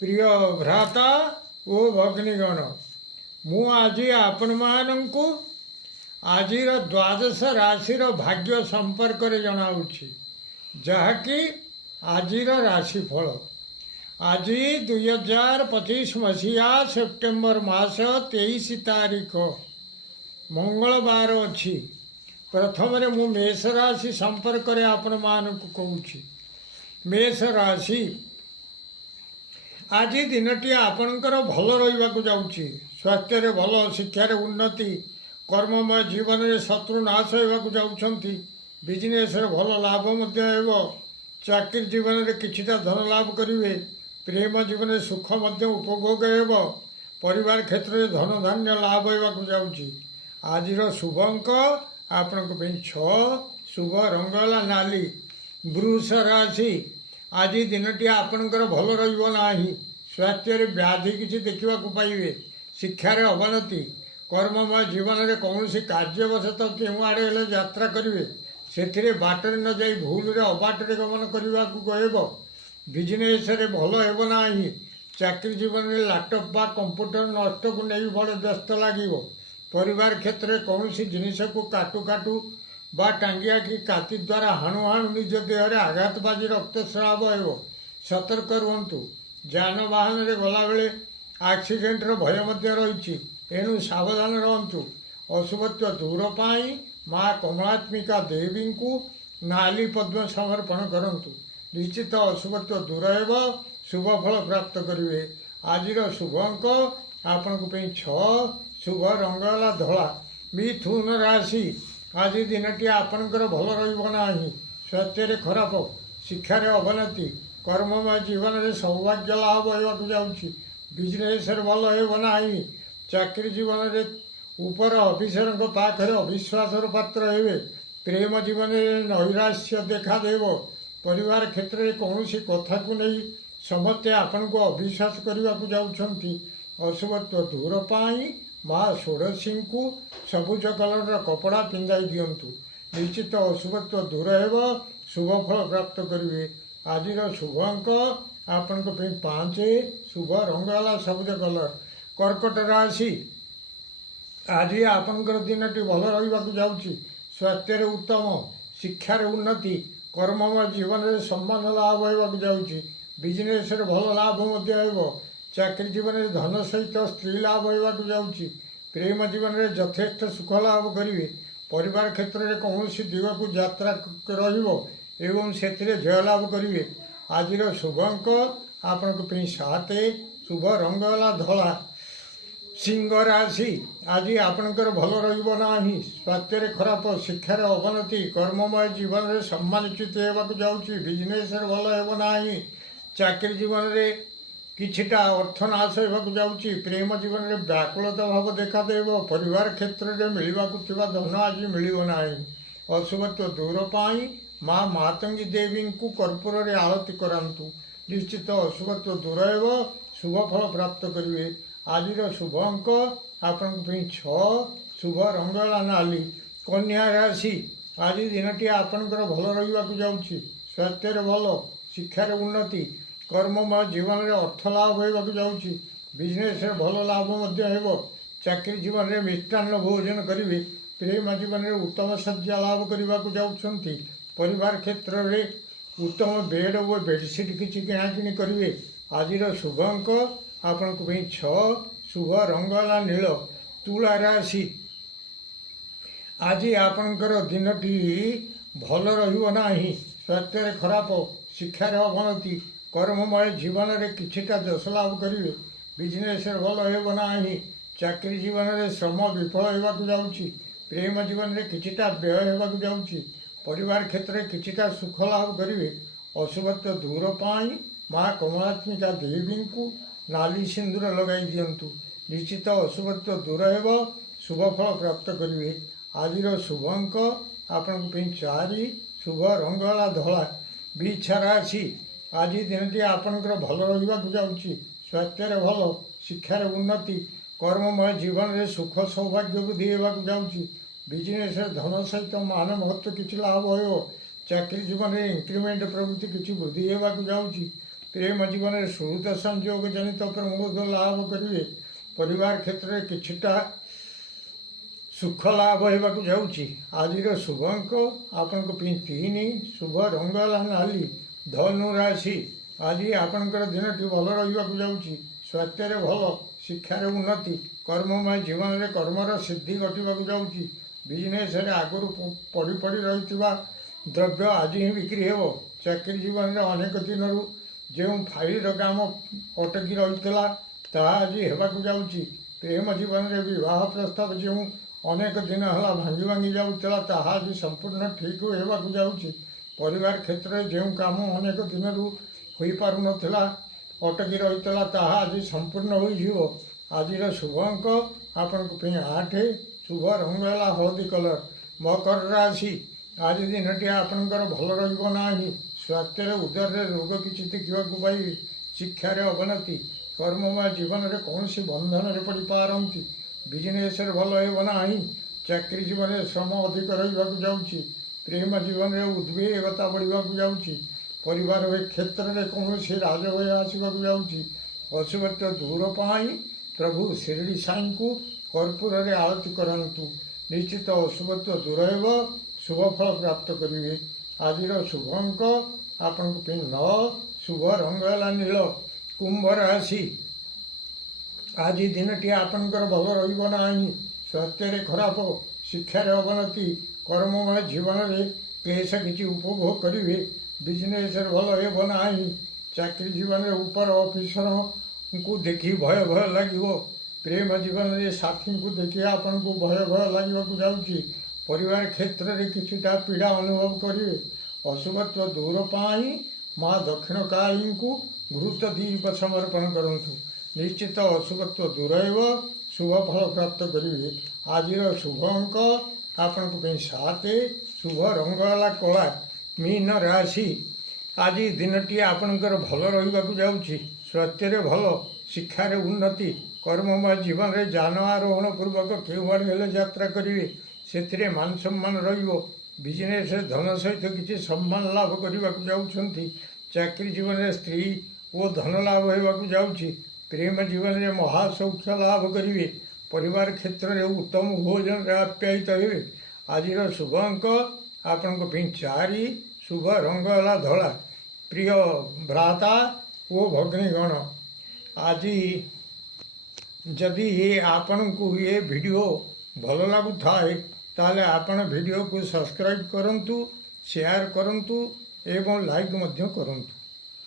प्रिय भ्राता ओ भगिनीगण मु आज आपण मानू आजिर द्वादश राशि भाग्य संपर्क जनाऊँगी जहाँकि आजिर राशिफल आज 2025 मसीहा सेप्टेम्बर मास 23 तारीख मंगलवार अच्छी प्रथम मु मेष राशि संपर्क आपण मानक कहूँ मेष राशि आज दिनटी आपणकर भल रही जाऊँगी स्वास्थ्य भल शिक्षार उन्नति कर्ममय जीवन में शत्रु नाश होगा जाऊँगी बिजनेस भल लाभ चाकरी जीवन में किछिटा धन लाभ करेंगे प्रेम जीवन में सुख उपभोग हो परिवार क्षेत्र में धन धान्य लाभ होगा जाऊँगी आज शुभ अंक आपण 6 शुभ रंग है नाली वृष राशि आज दिनटी आपणकर भल रहा स्वास्थ्य व्याधि किसी देखा पाइबे शिक्षार अवनति कर्ममय जीवन में कौन कार्यवशतः क्यों आड़े यात्रा करेंगे से बाटर न जा भूल अबाटर गमन करने को कहब बिजनेस भल होना चाकरी जीवन में लैपटॉप बा कंप्यूटर नष्ट को नहीं बड़े व्यस्त लगे परिवार क्षेत्र में कौन जिनिस को काटू काटू बा टांगिया कि काति द्वारा हाणु हाणु निज देह आघात बाजी रक्तस्राव हो सतर्क रुहतु जानवाहन में गला बेले एक्सीडेंटर भय रही एणु सावधान रहतु अशुभत्व दूर पाई माँ कमलात्मिका देवी को नाली पद्म समर्पण करंतु निश्चित अशुभत्व दूर हो शुभ फल प्राप्त करेंगे आज शुभ अंक आपण 6 शुभ रंग है धला मिथुन राशि आज दिनटी आपणकर भल रहा स्वास्थ्य खराब शिक्षार अवनति कर्ममय जीवन में सौभाग्य लाभ होगा जाऊँगी बिजनेस भल होना चाकरी जीवन में ऊपर ऑफिसर पाखे अविश्वास पात्र हे प्रेम जीवन में नैराश्य देखा देव परिवार क्षेत्र में कौन कथा को नहीं समस्ते आपण को अविश्वास करने को जाऊँगी अशुभत्व दूर पाई माँ षोड़शी को सबुज कलर कपड़ा पिंधाई दिंतु निश्चित अशुभत्व दूर हो शुभ फल प्राप्त करेंगे आज शुभ अंक आपण 5 शुभ रंग है सबुज कलर कर्कट राशि आज आपणकर दिनटी भल रहा जाऊँगी स्वास्थ्य उत्तम शिक्षार उन्नति कर्ममय जीवन में सम्मान लाभ होगा जाऊँगी बिजनेस भल लाभ हो चाकरी जीवन में धन सहित स्त्री लाभ होगा जाऊँगी प्रेम जीवन में यथेष्ट सुख लाभ करेंगे परिवार क्षेत्र में कौन दिग को यात्रा एवं से जय लाभ करेंगे आज शुभ अंक आपण 7 शुभ रंग है धला सिंह राशि आज आपणकर भल रहा स्वास्थ्य खराब शिक्षार अवनति कर्ममय जीवन में सम्मानित होगा जाऊँगी बिजनेस भल होना चाकरी जीवन में किछिटा अर्थनाश होगा जाऊँगी प्रेम जीवन में व्याकुलता भाव देखा देव परिवार क्षेत्र में मिलवा धन आज मिलना अशुभत्व दूर पाई माँ मातंगी देवी को कर्पूर आरती करातु निश्चित अशुभत्व दूर हो शुभ फल प्राप्त करेंगे आज शुभ अंक आपण 6 शुभ रंग है नाली कन्या राशि आज दिनटी आपणकर भल रहा जाऊँगी स्वास्थ्य भल शिक्षार उन्नति कर्ममय जीवन में अर्थ लाभ होगा जाऊँगी बिजनेस भल लाभ हो चाकरी जीवन में मिष्टान्न भोजन करेंगे प्रेम जीवन में उत्तम शଯ୍ୟା लाभ करने को जाऊँगी परिवार क्षेत्र में उत्तम बेड और बेडसीट किसी किणाकिणी करेंगे आज शुभ अंक आपण 6 शुभ रंग है नील तुला राशि आज आपणकर दिनटी भल रहा स्वास्थ्य खराब शिक्षार अवनति कर्ममय जीवन में किछिटा दश लाभ करेंगे बिजनेस भल होना चाकरी जीवन में श्रम विफल होगा जाऊँगी प्रेम जीवन में किछिटा व्यय होगा जाऊँगी परिवार क्षेत्र में किछिटा सुख लाभ करेंगे अशुभत्व दूर पाई माँ कमलात्मिका देवी को नाली सिंदूर लगाई दिंतु निश्चित अशुभत्व दूर हो शुभ फल प्राप्त करेंगे आज शुभ अंक आपण 4 शुभ रंग है धला बिच्छा राशि आज दिनटी आपणकर भल रहा जाऊँगी स्वास्थ्य भल शिक्षार उन्नति कर्ममय जीवन में सुख सौभाग्य वृद्धि होगा जाऊँगी बिजनेस धन सहित मान महत्व किसी लाभ हो चाकरी जीवन में इंक्रीमेंट प्रवृत्ति किसी वृद्धि होगा जाऊँगी ପ୍ରେମ ଜୀବନରେ ସୁହୃଦ ସଂଯୋଗ ଜନିତ ପ୍ରମୋଦ ଲାଭ କରିବେ। ପରିବାର କ୍ଷେତ୍ରରେ କିଛିଟା ସୁଖ ଲାଭ ହେବାକୁ ଯାଉଛି। ଆଜିର ଶୁଭ ଅଙ୍କ ଆପଣଙ୍କ ପାଇଁ 3, ଶୁଭ ରଙ୍ଗ ହେଲା ନାଲି। ଧନୁ ରାଶି, ଆଜି ଆପଣଙ୍କର ଦିନଟି ଭଲ ରହିବାକୁ ଯାଉଛି। ସ୍ୱାସ୍ଥ୍ୟରେ ଭଲ, ଶିକ୍ଷାରେ ଉନ୍ନତି, କର୍ମମୟ ଜୀବନରେ କର୍ମର ସିଦ୍ଧି ଘଟିବାକୁ ଯାଉଛି। ବିଜନେସରେ ଆଗରୁ ପଡ଼ି ରହିଥିବା ଦ୍ରବ୍ୟ ଆଜି ହିଁ ବିକ୍ରି ହେବ। ଚାକିରି ଜୀବନରେ ଅନେକ ଦିନରୁ ଯେଉଁ ଫାଇଲର କାମ ଅଟକି ରହିଥିଲା ତାହା ଆଜି ହେବାକୁ ଯାଉଛି। ପ୍ରେମ ଜୀବନରେ ବିବାହ ପ୍ରସ୍ତାବ ଯେଉଁ ଅନେକ ଦିନ ହେଲା ଭାଙ୍ଗି ଯାଉଥିଲା ତାହା ଆଜି ସମ୍ପୂର୍ଣ୍ଣ ଠିକ୍ ହେବାକୁ ଯାଉଛି। ପରିବାର କ୍ଷେତ୍ରରେ ଯେଉଁ କାମ ଅନେକ ଦିନରୁ ହୋଇପାରୁନଥିଲା, ଅଟକି ରହିଥିଲା, ତାହା ଆଜି ସମ୍ପୂର୍ଣ୍ଣ ହୋଇଯିବ। ଆଜିର ଶୁଭ ଅଙ୍କ ଆପଣଙ୍କ ପାଇଁ 8, ଶୁଭ ରଙ୍ଗ ହେଲା ହଳଦୀ କଲର। ମକର ରାଶି, ଆଜି ଦିନଟି ଆପଣଙ୍କର ଭଲ ରହିବ ନାହିଁ। ସ୍ୱାସ୍ଥ୍ୟରେ ଉଦରରେ ରୋଗ କିଛି ଦେଖିବାକୁ ପାଇବେ। ଶିକ୍ଷାରେ ଅବନତି, କର୍ମମୟ ଜୀବନରେ କୌଣସି ବନ୍ଧନରେ ପଡ଼ିପାରନ୍ତି। ବିଜନେସରେ ଭଲ ହେବ ନାହିଁ। ଚାକିରି ଜୀବନରେ ଶ୍ରମ ଅଧିକ ରହିବାକୁ ଯାଉଛି। ପ୍ରେମ ଜୀବନରେ ଉଦ୍ବେଗତା ବଢ଼ିବାକୁ ଯାଉଛି। ପରିବାର କ୍ଷେତ୍ରରେ କୌଣସି ରାଜଭୟ ଆସିବାକୁ ଯାଉଛି। ଅଶୁଭତ୍ୱ ଦୂର ପାଇଁ ପ୍ରଭୁ ଶିରିଡ଼ି ସାଇଙ୍କୁ କର୍ପୂରରେ ଆଳତି କରନ୍ତୁ। ନିଶ୍ଚିତ ଅଶୁଭତ୍ୱ ଦୂର ହେବ, ଶୁଭ ଫଳ ପ୍ରାପ୍ତ କରିବେ। ଆଜିର ଶୁଭ ଅଙ୍କ ଆପଣଙ୍କ ପାଇଁ 9, ଶୁଭ ରଙ୍ଗ ହେଲା ନୀଳ। କୁମ୍ଭ ରାଶି, ଆଜି ଦିନଟି ଆପଣଙ୍କର ଭଲ ରହିବ ନାହିଁ। ସ୍ୱାସ୍ଥ୍ୟରେ ଖରାପ, ଶିକ୍ଷାରେ ଅବନତି, କର୍ମମୟ ଜୀବନରେ କ୍ଲେଶ କିଛି ଉପଭୋଗ କରିବେ। ବିଜନେସରେ ଭଲ ହେବ ନାହିଁ। ଚାକିରି ଜୀବନରେ ଉପର ଅଫିସରଙ୍କୁ ଦେଖି ଭୟ ଲାଗିବ। ପ୍ରେମ ଜୀବନରେ ସାଥୀଙ୍କୁ ଦେଖି ଆପଣଙ୍କୁ ଭୟ ଲାଗିବାକୁ ଯାଉଛି। ପରିବାର କ୍ଷେତ୍ରରେ କିଛିଟା ପୀଡ଼ା ଅନୁଭବ କରିବେ। ଅଶୁଭତ୍ୱ ଦୂର ପାଇଁ ମା ଦକ୍ଷିଣ କାଳୀଙ୍କୁ ଘୃତ ଦୀପ ସମର୍ପଣ କରନ୍ତୁ। ନିଶ୍ଚିତ ଅଶୁଭତ୍ୱ ଦୂର ହେବ, ଶୁଭ ଫଳ ପ୍ରାପ୍ତ କରିବେ। ଆଜିର ଶୁଭ ଅଙ୍କ ଆପଣଙ୍କ ପାଇଁ 7, ଶୁଭ ରଙ୍ଗ ହେଲା କଳା। ମୀନ ରାଶି, ଆଜି ଦିନଟି ଆପଣଙ୍କର ଭଲ ରହିବାକୁ ଯାଉଛି। ସ୍ୱାସ୍ଥ୍ୟରେ ଭଲ, ଶିକ୍ଷାରେ ଉନ୍ନତି, କର୍ମମୟ ଜୀବନରେ ଯାନ ଆରୋହଣ ପୂର୍ବକ କେଉଁଆଡ଼େ ହେଲେ ଯାତ୍ରା କରିବେ। ସେଥିରେ ମାନ ସମ୍ମାନ ରହିବ। ବିଜନେସରେ ଧନ ସହିତ କିଛି ସମ୍ମାନ ଲାଭ କରିବାକୁ ଯାଉଛନ୍ତି। ଚାକିରି ଜୀବନରେ ସ୍ତ୍ରୀ ଓ ଧନ ଲାଭ ହେବାକୁ ଯାଉଛି। ପ୍ରେମ ଜୀବନରେ ମହାସୌଖ୍ୟ ଲାଭ କରିବେ। ପରିବାର କ୍ଷେତ୍ରରେ ଉତ୍ତମ ଭୋଜନରେ ଆପ୍ୟାୟିତ ହେବେ। ଆଜିର ଶୁଭ ଅଙ୍କ ଆପଣଙ୍କ ପାଇଁ 4, ଶୁଭ ରଙ୍ଗ ହେଲା ଧଳା। ପ୍ରିୟ ଭ୍ରାତା ଓ ଭଗ୍ନୀଗଣ, ଆଜି ଯଦି ଆପଣଙ୍କୁ ଏ ଭିଡ଼ିଓ ଭଲ ଲାଗୁଥାଏ ତାହେଲେ ଆପଣ ଭିଡ଼ିଓକୁ ସବସ୍କ୍ରାଇବ୍ କରନ୍ତୁ, ସେୟାର କରନ୍ତୁ ଏବଂ ଲାଇକ୍ ମଧ୍ୟ କରନ୍ତୁ।